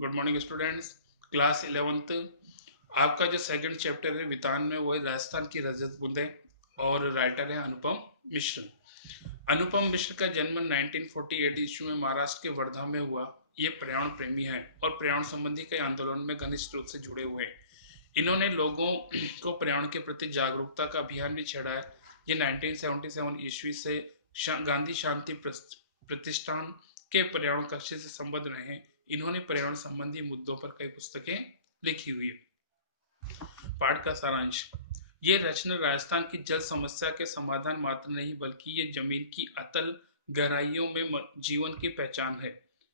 Good morning students. Class 11th आपका जो second chapter है वितान में, वो है राजस्थान की रजत बूंदें और राइटर है अनुपम मिश्र। अनुपम मिश्र का जन्म 1948 ईस्वी में महाराष्ट्र के वर्धा में हुआ। ये पर्यावरण प्रेमी है और पर्यावरण संबंधी कई आंदोलन में घनिष्ठ रूप से जुड़े हुए हैं। इन्होंने लोगों को पर्यावरण के प्रति जागरूकता का अभियान भी छेड़ा है। ये 1977 ईस्वी से गांधी शांति प्रतिष्ठान के पर्यावरण कक्ष से संबद्ध रहे हैं। इन्होंने पर्यावरण संबंधी मुद्दों पर कई पुस्तकें लिखी हुई है। पाठ का सारांश। ये रचना राजस्थान की जल समस्या के समाधान मात्र नहीं, बल्कि ये जमीन की अतल गहराइयों में जीवन की पहचान है।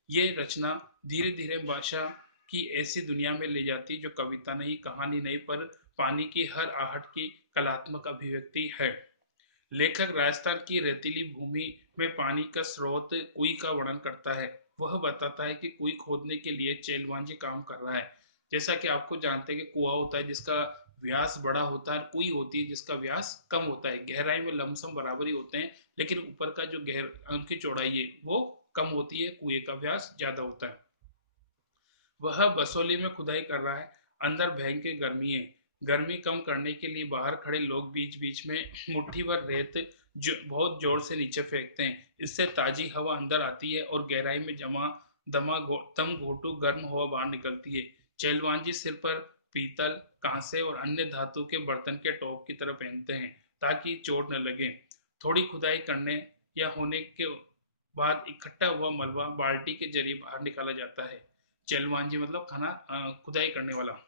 ये रचना धीरे धीरे भाषा की ऐसी दुनिया में ले जाती है जो कविता नहीं, कहानी नहीं, पर पानी की हर आहट की कलात्मक अभिव्यक्ति है। लेखक राजस्थान की रेतीली भूमि में पानी का स्रोत कुई का वर्णन करता है। वह बताता है कि कुई खोदने के लिए चेलवांजी काम कर रहा है। जैसा कि आपको जानते हैं कि कुआं होता है जिसका व्यास बड़ा होता है, कुई होती है जिसका व्यास कम होता है। गहराई में लमसम बराबर ही होते हैं, लेकिन ऊपर का जो उनकी चौड़ाई है वो कम होती है, कुएं का व्यास ज्यादा होता है। वह बसोली में खुदाई कर रहा है। अंदर भयंकर गर्मी है। गर्मी कम करने के लिए बाहर खड़े लोग बीच बीच में मुट्ठी भर रेत बहुत जोर से नीचे फेंकते हैं। इससे ताजी हवा अंदर आती है और गहराई में जमा दम घोटू गर्म हवा बाहर निकलती है। चैलवांजी सिर पर पीतल, कांसे और अन्य धातु के बर्तन के टॉप की तरह पहनते हैं ताकि चोट न लगे। थोड़ी खुदाई करने या होने के बाद इकट्ठा हुआ मलबा बाल्टी के जरिए बाहर निकाला जाता है। चैलवांजी मतलब खाना खुदाई करने वाला।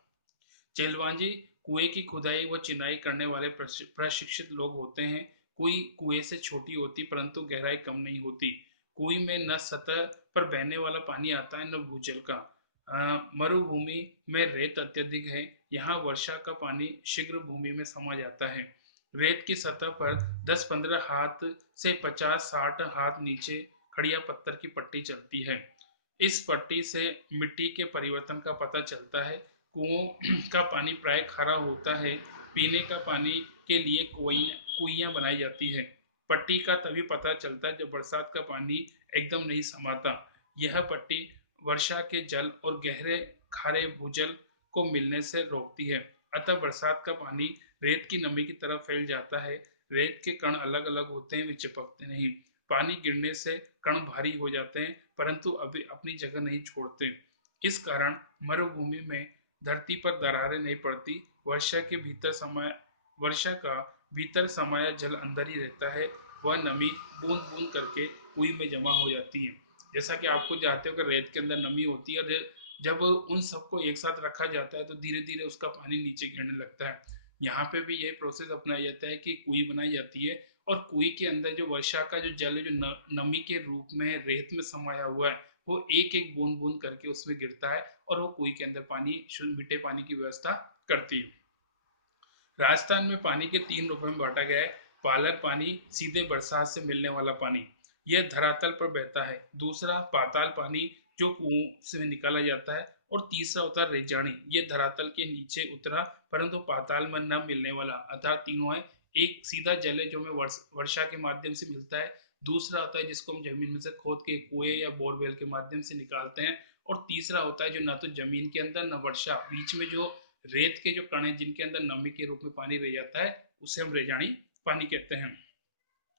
चैलवांजी कुएं की खुदाई व चिनाई करने वाले प्रशिक्षित लोग होते हैं। कुई कुएं से छोटी होती परंतु गहराई कम नहीं होती। कुएं में न सतह पर बहने वाला पानी आता है न भूजल का। मरुभूमि में रेत अत्यधिक है। यहाँ वर्षा का पानी शीघ्र भूमि में समा जाता है। रेत की सतह पर 10-15 हाथ से 50-60 हाथ नीचे खड़िया पत्थर की पट्टी चलती है। इस पट्टी से मिट्टी के परिवर्तन का पता चलता है। कुओं का पानी प्राय खारा होता है। पीने का पानी के लिए कुइयां बनाई जाती है। पट्टी का तभी पता चलता है जब बरसात का पानी एकदम नहीं समाता। यह पट्टी वर्षा के जल और गहरे खारे भूजल को मिलने से रोकती है। अतः बरसात का पानी रेत की नमी की तरफ फैल जाता है। रेत के कण अलग अलग होते हैं, वे चिपकते नहीं। पानी गिरने से कण भारी हो जाते हैं परंतु अभी अपनी जगह नहीं छोड़ते। इस कारण मरुभूमि में धरती पर दरारें नहीं पड़ती। वर्षा का भीतर समाया जल अंदर ही रहता है। वह नमी बूंद बूंद करके कुएं में जमा हो जाती है। जैसा कि आपको जानते हो कि रेत के अंदर नमी होती है और जब उन सबको एक साथ रखा जाता है तो धीरे धीरे उसका पानी नीचे गिरने लगता है। यहाँ पे भी यही प्रोसेस अपनाया जाता है कि कुएं बनाई जाती है और कुएं के अंदर जो वर्षा का जो जल है जो नमी के रूप में रेत में समाया हुआ है, वो एक एक बूंद बूंद करके उसमें गिरता है और वो कुएं के अंदर पानी, शुद्ध मीठे पानी की व्यवस्था करती है। राजस्थान में पानी के 3 रूपों में बांटा गया है। पालर पानी, सीधे बरसात से मिलने वाला पानी, यह धरातल पर बहता है। दूसरा पाताल पानी, जो कुओं से निकाला जाता है। और तीसरा होता है रेजानी, ये धरातल के नीचे उतरा परंतु पाताल में न मिलने वाला। अर्थात तीनों है। एक सीधा जल है जो हमें वर्षा के माध्यम से मिलता है। दूसरा होता है जिसको हम जमीन में से खोद के कुएं या बोरवेल के माध्यम से निकालते हैं। और तीसरा होता है जो न तो जमीन के अंदर न वर्षा, बीच में जो रेत के जो कण हैं जिनके अंदर नमी के रूप में पानी रह जाता है, उसे हम रेजानी पानी कहते हैं।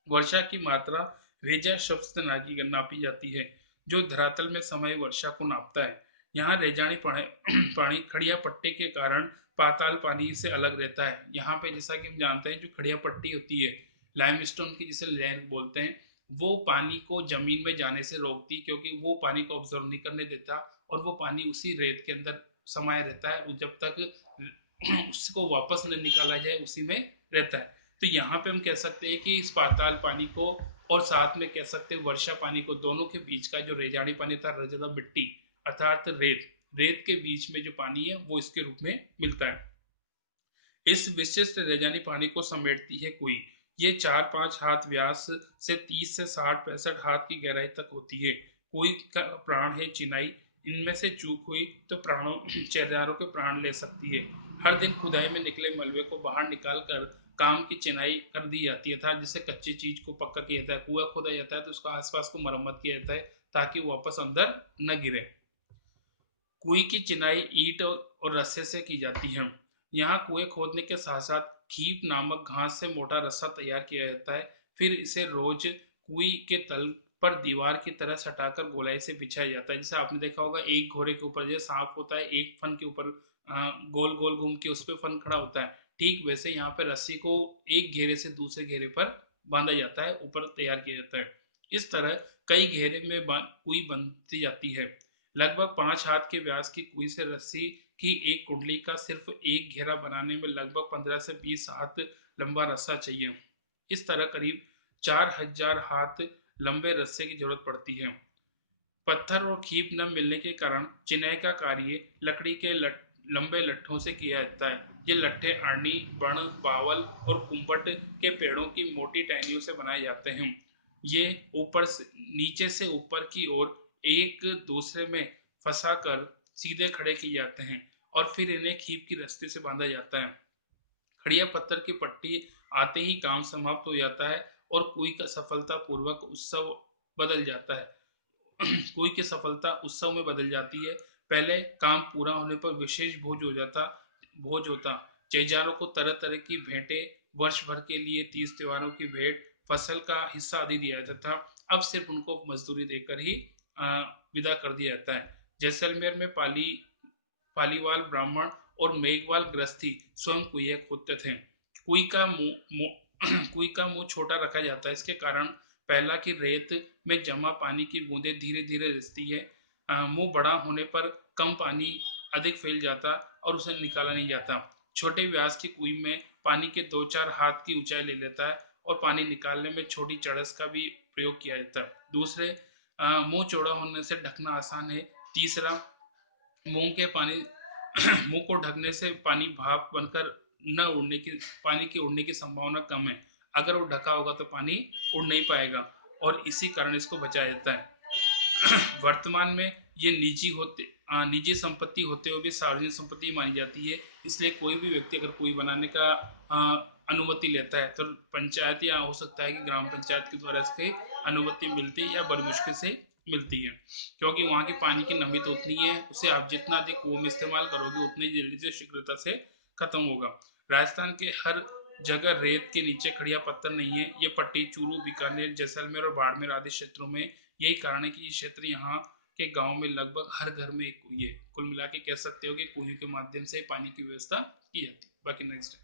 वर्षा की मात्रा रेजा शब्द से नापी जाती है, जो धरातल में समय वर्षा को नापता है। यहाँ रेजानी पानी खड़िया पट्टी के कारण पाताल पानी से अलग रहता है। यहाँ पे जैसा कि हम जानते हैं जो खड़िया पट्टी होती है लाइमस्टोन की, जिसे लैंड बोलते हैं, वो पानी को जमीन में जाने से रोकती, क्योंकि वो पानी को ऑब्जर्व नहीं करने देता और वो पानी उसी रेत के अंदर समाये रहता है जब तक उसको वापस न निकाला जाए, उसी में रहता है। तो यहाँ पे हम कह सकते हैं कि इस पाताल पानी को और साथ में कह सकते हैं वर्षा पानी को, दोनों के बीच का जो रेजानी पानी था, रजदा मिट्टी अर्थात रेत, रेत के बीच में जो पानी है वो इसके रूप में मिलता है। इस विशिष्ट रेजानी पानी को समेटती है कुई। ये 4-5 हाथ व्यास से 30 से 60-65 हाथ की गहराई तक होती है। कुई का प्राण है चिनाई। इनमें से चूक हुई तो प्राणों चेहरारों के प्राण ले सकती है। हर दिन खुदाई में निकले मलबे को बाहर निकाल कर काम की चिनाई कर दी जाती है था, जिससे कच्ची चीज को पक्का किया जाता है। कुआ खोदा जाता है तो उसको आसपास को मरम्मत किया जाता है ताकि वो वापस अंदर न गिरे। कुएं की चिनाई ईंट और रस्से से की जाती है। यहाँ कुएं खोदने के साथ साथ खीप नामक घास से मोटा रस्सा तैयार किया जाता है। फिर इसे रोज कुएं के तल पर दीवार की तरह सटाकर गोलाई से बिछाया जाता है। जैसे आपने देखा होगा एक घोड़े के ऊपर जैसे सांप होता है, एक फन के ऊपर गोल गोल घूम के उस पर फन खड़ा होता है, ठीक वैसे यहाँ पे रस्सी को एक घेरे से दूसरे घेरे पर बांधा जाता है, ऊपर तैयार किया जाता है। इस तरह कई घेरे में कुई बनती जाती है। लगभग 5 हाथ के व्यास की कुई से रस्सी की एक कुंडली का सिर्फ एक घेरा बनाने में लगभग 15 से 20 हाथ लंबा रस्सा चाहिए। इस तरह करीब 4000 हाथ लंबे रस्से की जरूरत पड़ती है। पत्थर और खीप न मिलने के कारण चिनाई का कार्य लकड़ी के लंबे लट्ठों से किया जाता है। ये लट्ठे अरणी, बण, बावल और कुम्पट के पेड़ों की मोटी टहनियों से बनाए जाते हैं। ये ऊपर से नीचे से ऊपर की ओर एक दूसरे में फंसा कर सीधे खड़े किए जाते हैं और फिर इन्हें खीप की रस्सी से बांधा जाता है। खड़िया पत्थर की पट्टी आते ही काम समाप्त हो जाता है और कुई का सफलतापूर्वक उत्सव बदल जाता है। कुई की सफलता उत्सव में बदल जाती है। पहले काम पूरा होने पर विशेष भोज होता। चेजारों को तरह तरह की भेंटें, वर्ष भर के लिए 30 त्योहारों की भेंट, फसल का हिस्सा आदि दिया जाता था। अब सिर्फ उनको मजदूरी देकर ही विदा कर दिया जाता है। जैसलमेर में पालीवाल ब्राह्मण और मेघवाल गृहस्थी स्वयं कुएं खोदते थे। कुई का मुंह कुई का मुंह छोटा रखा जाता है। इसके कारण पहला की रेत में जमा पानी की बूंदें धीरे धीरे रिसती है। मुंह बड़ा होने पर कम पानी अधिक फैल जाता और उसे निकाला नहीं जाता। छोटे व्यास की कुई में पानी के 2-4 हाथ की ऊंचाई ले लेता है और पानी निकालने में छोटी चड़स का भी प्रयोग किया जाता है। दूसरे, मुंह चौड़ा होने से ढकना आसान है। तीसरा, मुंह के पानी मुंह को ढकने से पानी भाप बनकर न उड़ने की पानी के उड़ने की संभावना कम है। अगर वो ढका होगा तो पानी उड़ नहीं पाएगा और इसी कारण इसको बचाया जाता है। वर्तमान में ये निजी संपत्ति होते हुए भी सार्वजनिक संपत्ति मानी जाती है। इसलिए कोई भी व्यक्ति अगर कुएं बनाने का अनुमति लेता है तो पंचायत या हो सकता है कि ग्राम पंचायत के द्वारा इसकी अनुमति मिलती है या बड़ी मुश्किल से मिलती है, क्योंकि वहाँ की पानी की नमी तो उतनी है, उसे आप जितना अधिक कुओं में इस्तेमाल करोगे उतनी जल्दी से शीघ्रता से खत्म होगा। राजस्थान के हर जगह रेत के नीचे खड़िया पत्थर नहीं है। ये पट्टी, चूरू, बीकानेर, जैसलमेर और बाड़मेर आदि क्षेत्रों में यही कारण है कि ये क्षेत्र यहाँ के गांव में लगभग हर घर में एक कुएं है। कुल मिला के कह सकते हो कि कुएं के माध्यम से पानी की व्यवस्था की जाती है। बाकी नेक्स्ट